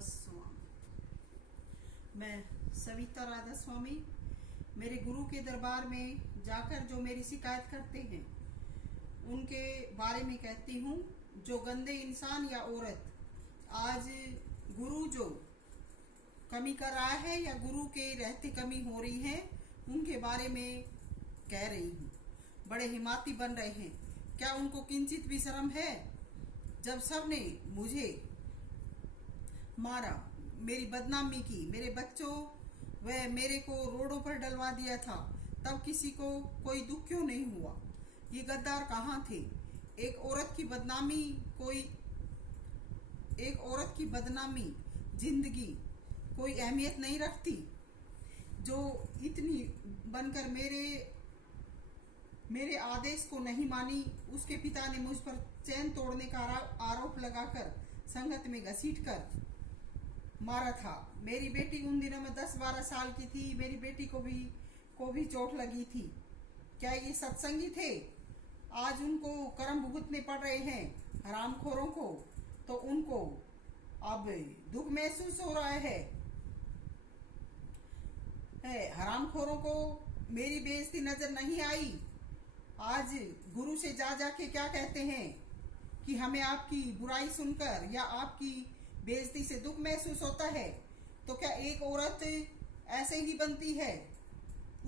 स्वामी। मैं सविता राधा स्वामी मेरे गुरु के दरबार में जाकर जो मेरी शिकायत करते हैं उनके बारे में कहती हूँ। जो गंदे इंसान या औरत आज गुरु जो कमी कर रहा है या गुरु के रहते कमी हो रही है उनके बारे में कह रही हूँ। बड़े हिम्मती बन रहे हैं, क्या उनको किंचित भी शर्म है? जब सब ने मुझे मारा, मेरी बदनामी की, मेरे बच्चों व मेरे को रोडों पर डलवा दिया था, तब किसी को कोई दुख क्यों नहीं हुआ? ये गद्दार कहाँ थे? एक औरत की बदनामी जिंदगी कोई अहमियत नहीं रखती? जो इतनी बनकर मेरे आदेश को नहीं मानी, उसके पिता ने मुझ पर चैन तोड़ने का आरोप लगाकर संगत में घसीटकर मारा था। मेरी बेटी उन दिनों में 10-12 साल की थी। मेरी बेटी को भी चोट लगी थी। क्या ये सत्संगी थे? आज उनको कर्म भुगतने पड़ रहे हैं हरामखोरों को, तो उनको अब दुख महसूस हो रहा है। हरामखोरों को मेरी बेइज्जती नजर नहीं आई। आज गुरु से जाके क्या कहते हैं कि हमें आपकी बुराई सुनकर या आपकी बेइज्जती से दुख महसूस होता है। तो क्या एक औरत ऐसे ही बनती है?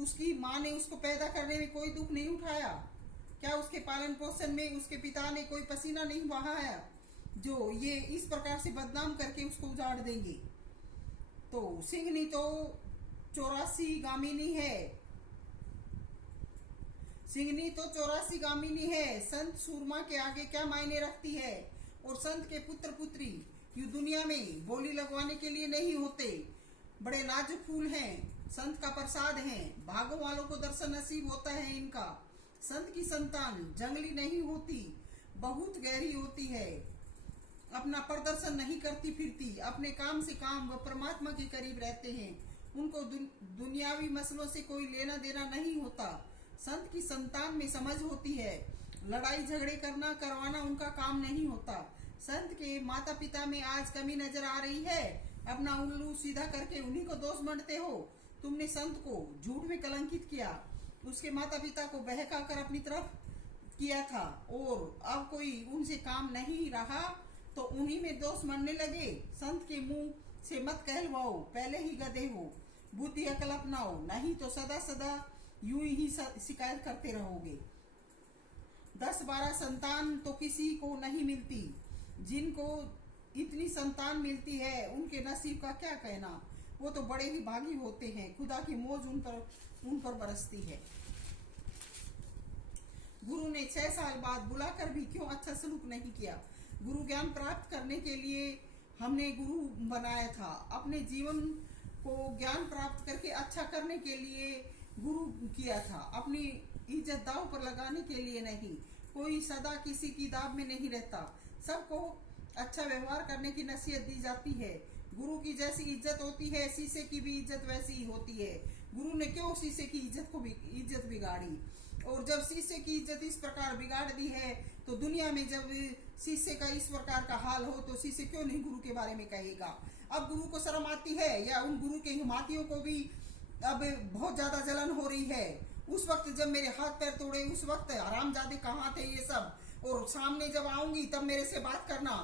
उसकी माँ ने उसको पैदा करने में कोई दुख नहीं उठाया? क्या उसके पालन पोषण में उसके पिता ने कोई पसीना नहीं बहाया? जो ये इस प्रकार से बदनाम करके उसको उजाड़ देंगे। तो सिंघनी तो 84 गामिनी है। सिंघनी तो 84 गामिनी है। संत सूरमा के आगे क्या मायने रखती है? और संत के पुत्र पुत्री यूं दुनिया में बोली लगवाने के लिए नहीं होते। बड़े नाजुक फूल हैं, संत का प्रसाद हैं। भागों वालों को दर्शन नसीब होता है इनका। संत की संतान जंगली नहीं होती, बहुत गहरी होती है। अपना प्रदर्शन नहीं करती फिरती, अपने काम से काम व परमात्मा के करीब रहते हैं। उनको दुनियावी मसलों से कोई लेना देना नहीं होता। संत की संतान में समझ होती है। लड़ाई झगड़े करवाना उनका काम नहीं होता। संत के माता पिता में आज कमी नजर आ रही है। अपना उल्लू सीधा करके उन्हीं को दोष मंडते हो। तुमने संत को झूठ में कलंकित किया, उसके माता पिता को बहका कर अपनी तरफ किया था, और अब कोई उनसे काम नहीं रहा तो उन्हीं में दोष मानने लगे। संत के मुंह से मत कहलवाओ, पहले ही गधे हो। बुद्धि अकल अपनाओ, नहीं तो सदा सदा यूं ही शिकायत करते रहोगे। 10-12 संतान तो किसी को नहीं मिलती। जिनको इतनी संतान मिलती है उनके नसीब का क्या कहना। वो तो बड़े ही भागी होते हैं। खुदा की मौज उन पर बरसती है। गुरु ने 6 साल बाद बुलाकर भी क्यों अच्छा सलूक नहीं किया? गुरु ज्ञान प्राप्त करने के लिए हमने गुरु बनाया था। अपने जीवन को ज्ञान प्राप्त करके अच्छा करने के लिए गुरु किया था, अपनी इज्जत दांव पर लगाने के लिए नहीं। कोई सदा किसी की दाब में नहीं रहता। सबको अच्छा व्यवहार करने की नसीहत दी जाती है। गुरु की जैसी इज्जत होती है, शीशे की भी इज्जत वैसी ही होती है। गुरु ने क्यों शीशे की इज्जत बिगाड़ी? और जब शीशे की इज्जत इस प्रकार बिगाड़ दी है, तो दुनिया में जब शीशे का इस प्रकार का हाल हो तो शीशे क्यों नहीं गुरु के बारे में कहेगा? अब गुरु को शर्म आती है या उन गुरु के हिमातियों को भी अब बहुत ज्यादा जलन हो रही है? उस वक्त जब मेरे हाथ पैर तोड़े, उस वक्त हरामजादे कहाँ थे ये सब? और सामने जब आऊंगी तब मेरे से बात करना।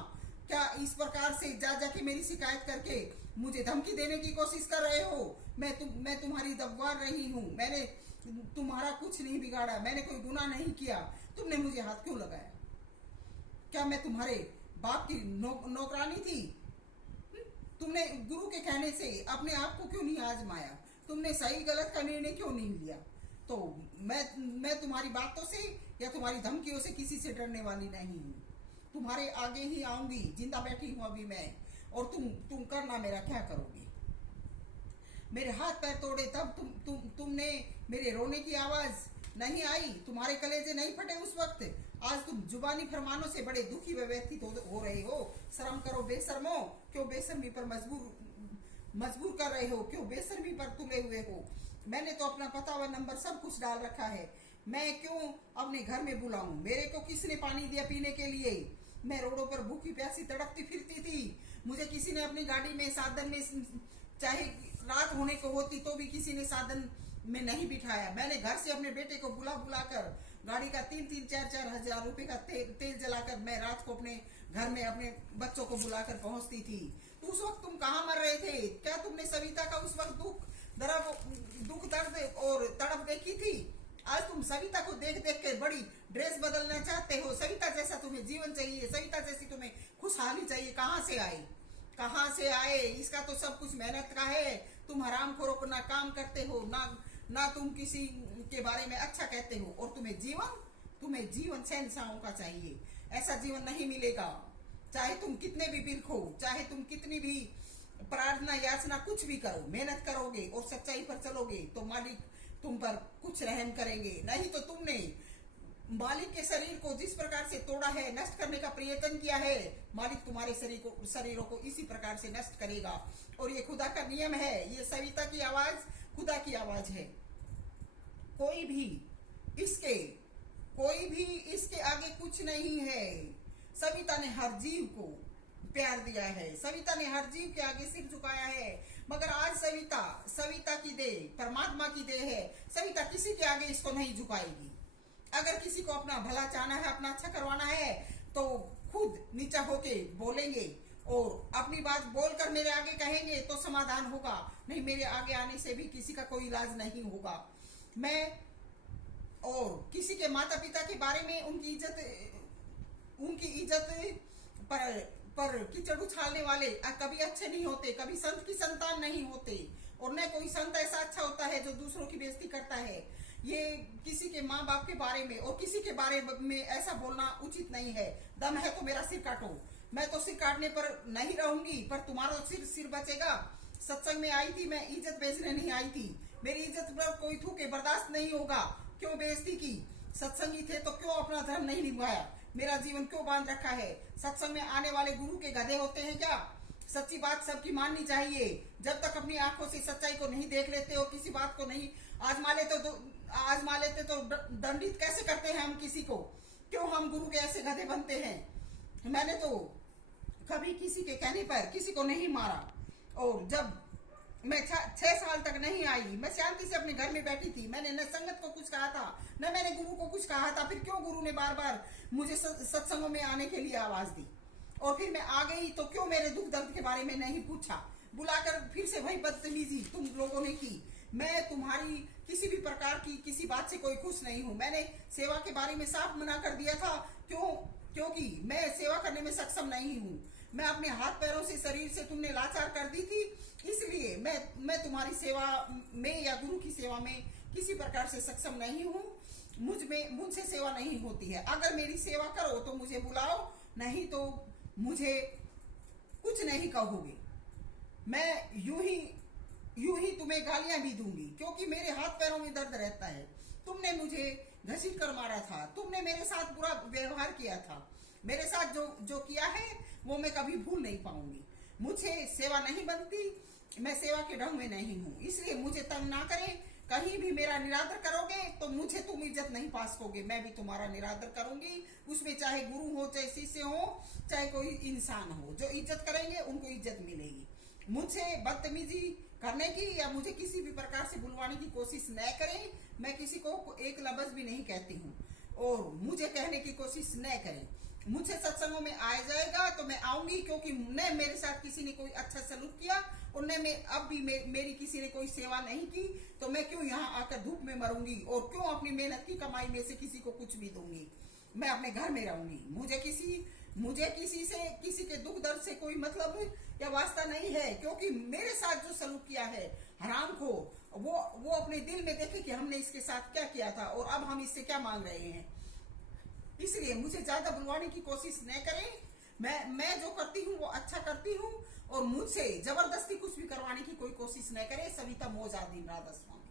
क्या इस प्रकार से जाके मेरी शिकायत करके मुझे धमकी देने की कोशिश कर रहे हो? मैं तुम्हारी दबवार रही हूँ। मैंने तुम्हारा कुछ नहीं बिगाड़ा, मैंने कोई गुनाह नहीं किया। तुमने मुझे हाथ क्यों लगाया? क्या मैं तुम्हारे बाप की नौकरानी थी? तुमने गुरु के कहने से अपने आप को क्यों नहीं आजमाया? तुमने सही गलत का निर्णय क्यों नहीं लिया? तो मैं तुम्हारी बातों से या तुम्हारी धमकियों से किसी से डरने वाली नहीं हूँ। तुम्हारे आगे ही आऊंगी, जिंदा बैठी हूँ अभी मैं, और तुम करना मेरा क्या करोगे? मेरे हाथ पैर तोड़े तब तुमने मेरे रोने की आवाज नहीं आई, तुम्हारे कलेजे नहीं फटे उस वक्त। आज तुम जुबानी फरमानों से बड़े दुखी व व्यथित हो रहे हो। शर्म करो बेशर्मो, क्यों बेशर्मी पर मजबूर कर रहे हो? क्यों बेशर्मी पर तुले हुए हो? मैंने तो अपना पता व नंबर सब कुछ डाल रखा है। मैं क्यों अपने घर में बुलाऊं? मेरे को किसने पानी दिया पीने के लिए? मैं रोडों पर भूखी प्यासी तड़पती फिरती थी। मुझे किसी ने अपनी गाड़ी में साधन में, चाहे रात होने को होती तो भी किसी ने साधन में नहीं बिठाया। मैंने घर से अपने बेटे को बुला बुलाकर गाड़ी का 3-4 हजार रुपए का तेल जलाकर मैं रात को अपने घर में अपने बच्चों को बुलाकर पहुंचती थी। तो उस वक्त तुम कहाँ मर रहे थे? क्या तुमने सविता का उस वक्त दुख दर्द और तड़प देखी थी? आज तुम सविता को देख देख के बड़ी ड्रेस बदलना चाहते हो। सविता जैसा तुम्हें जीवन चाहिए, सविता जैसी तुम्हें खुशहाली चाहिए। कहाँ से आए, कहाँ से आए? इसका तो सब कुछ मेहनत का है। तुम हरामखोरों को ना काम करते हो, ना तुम किसी के बारे में अच्छा कहते हो, और तुम्हें जीवन शहंशाहों का चाहिए। ऐसा जीवन नहीं मिलेगा। चाहे तुम कितने भी बिरखो, चाहे तुम कितनी भी प्रार्थना याचना कुछ भी करो, मेहनत करोगे और सच्चाई पर चलोगे तो मालिक तुम पर कुछ रहम करेंगे। नहीं तो तुमने मालिक के शरीर को जिस प्रकार से तोड़ा है, नष्ट करने का प्रयत्न किया है, मालिक तुम्हारे शरीरों को इसी प्रकार से नष्ट करेगा। और ये खुदा का नियम है। ये सविता की आवाज खुदा की आवाज है। कोई भी इसके आगे कुछ नहीं है। सविता ने हर जीव को प्यार दिया है, सविता ने हर जीव के आगे सिर झुकाया है। मगर आज सविता की देह परमात्मा की देह है। सविता किसी के आगे इसको नहीं झुकाएगी। अगर किसी को अपना भला चाहना है, अपना अच्छा करवाना है, तो खुद नीचा होके बोलेंगे और अपनी बात बोलकर मेरे आगे कहेंगे तो समाधान होगा। नहीं, मेरे आगे आने से भी किसी का कोई इलाज नहीं होगा। मैं और किसी के माता पिता के बारे में उनकी इज्जत पर कीचड़ उछालने वाले कभी अच्छे नहीं होते, कभी संत की संतान नहीं होते, और न कोई संत ऐसा अच्छा होता है जो दूसरों की बेइज्जती करता है। ये किसी के माँ बाप के बारे में और किसी के बारे में ऐसा बोलना उचित नहीं है। दम है तो मेरा सिर काटो। मैं तो सिर काटने पर नहीं रहूंगी, पर तुम्हारा सिर बचेगा। सत्संग में आई थी, मैं इज्जत बेचने नहीं आई थी। मेरी इज्जत पर कोई थूके बर्दाश्त नहीं होगा। क्यों बेइज्जती की? सत्संगी थे तो क्यों अपना धर्म नहीं निभाया? मेरा जीवन क्यों बांध रखा है? सत्संग में आने वाले गुरु के गधे होते हैं क्या? सच्ची बात सबकी माननी चाहिए। जब तक अपनी आंखों से सच्चाई को नहीं देख लेते हो, किसी बात को नहीं आजमा लेते तो दंडित कैसे करते हैं हम किसी को? क्यों हम गुरु के ऐसे गधे बनते हैं? मैंने तो कभी किसी के कहने पर किसी को नहीं मारा। और जब मैं 6 साल तक नहीं आई, मैं शांति से अपने घर में बैठी थी। मैंने न संगत को कुछ कहा था, न मैंने गुरु को कुछ कहा था। फिर क्यों गुरु ने बार बार मुझे सत्संगों में आने के लिए आवाज दी? और फिर मैं आ गई तो क्यों मेरे दुख दर्द के बारे में नहीं पूछा? बुलाकर फिर से वही बदतमीजी तुम लोगों ने की। मैं तुम्हारी किसी भी प्रकार की किसी बात से कोई खुश नहीं हूँ। मैंने सेवा के बारे में साफ मना कर दिया था। क्योंकि मैं सेवा करने में सक्षम नहीं हूँ। मैं अपने हाथ पैरों से, शरीर से तुमने लाचार कर दी थी, इसलिए मैं तुम्हारी सेवा में या गुरु की सेवा में किसी प्रकार से सक्षम नहीं हूँ। मुझसे सेवा नहीं होती है। अगर मेरी सेवा करो तो मुझे बुलाओ, नहीं तो मुझे कुछ नहीं कहोगे। मैं यूं ही तुम्हें गालियां भी दूंगी, क्योंकि मेरे हाथ पैरों में दर्द रहता है। तुमने मुझे घसीट कर मारा था, तुमने मेरे साथ बुरा व्यवहार किया था। मेरे साथ जो किया है वो मैं कभी भूल नहीं पाऊंगी। मुझे सेवा नहीं बनती, मैं सेवा के ढंग में नहीं हूँ, इसलिए मुझे तंग ना करें। कहीं भी मेरा निरादर करोगे तो मुझे तुम इज्जत नहीं पा सकोगे। मैं भी तुम्हारा निरादर करूंगी, उसमें चाहे गुरु हो, चाहे शिष्य हो, चाहे कोई इंसान हो। जो इज्जत करेंगे उनको इज्जत मिलेगी। मुझसे बदतमीजी करने की या मुझे किसी भी प्रकार से बुलवाने की कोशिश न करें। मैं किसी को एक लफ्ज भी नहीं कहती हूँ, और मुझे कहने की कोशिश न करें। मुझे सत्संगों में आया जाएगा तो मैं आऊंगी, क्योंकि न मेरे साथ किसी ने कोई अच्छा सलूक किया और न मैं अब भी मेरी किसी ने कोई सेवा नहीं की, तो मैं क्यों यहाँ आकर धूप में मरूंगी और क्यों अपनी मेहनत की कमाई में से किसी को कुछ भी दूंगी। मैं अपने घर में रहूंगी। मुझे किसी के दुख दर्द से कोई मतलब या वास्ता नहीं है, क्योंकि मेरे साथ जो सलूक किया है हराम को, वो अपने दिल में देखे कि हमने इसके साथ क्या किया था और अब हम इससे क्या मांग रहे हैं। इसलिए मुझे ज्यादा बुलवाने की कोशिश न करें। मैं जो करती हूँ वो अच्छा करती हूँ, और मुझसे जबरदस्ती कुछ भी करवाने की कोई कोशिश न करें। सविता मोजादीन राधा स्वामी।